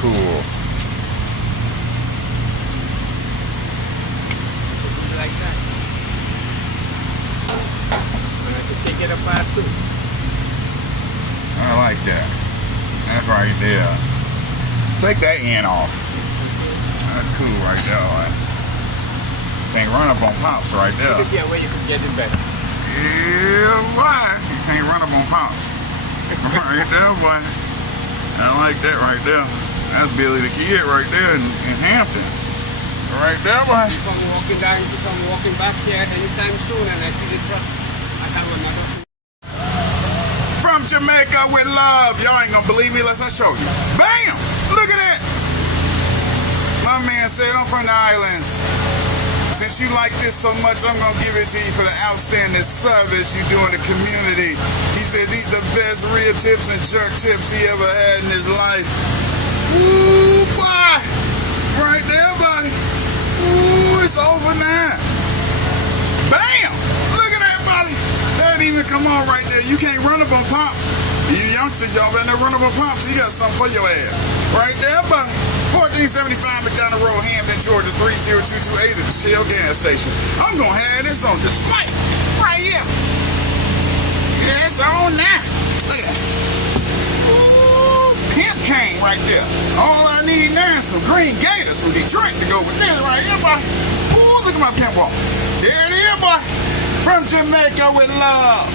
cool. Like that. And I can take it apart too. I like that. That's right there. Take that end off. That's cool right there. Right? Can't run up on pops right there. You can see a way you can get it better. Yeah, why? You can't run up on pops. Right there, boy. I like that right there. That's Billy the Kid right there in Hampton. Right there, boy. If I'm walking back here anytime soon and I see the truck, I have another. From Jamaica with love. Y'all ain't gonna believe me unless I show you. Bam! Look at that. My man said I'm from the islands. Since you like this so much, I'm gonna give it to you for the outstanding service you do in the community. He said these are the best rib tips and jerk tips he ever had in his life. Ooh, boy. Right there, buddy. Ooh, it's over now. Bam! Look at that, buddy. That didn't even come on right there. You can't run up on pops. You youngsters, y'all better run up on pops. You got something for your ass. Right there, buddy. 1475 McDonough Road, Hampton, Georgia, 30228 at the Shell gas station. I'm gonna have this on display. Right here. Yeah, it's on now. Look at that. Ooh, pimp cane right there. All I need now is some green gators from Detroit to go with this right here, boy. Ooh, look at my pimp walk. There it is, boy. From Jamaica with love.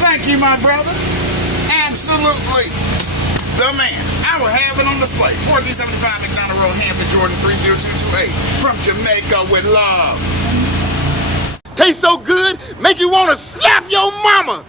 Thank you, my brother. Absolutely the man. I will have it on display. 1475 McDonough Road, Hampton, Georgia, 30228. From Jamaica with love. Tastes so good, make you want to slap your mama.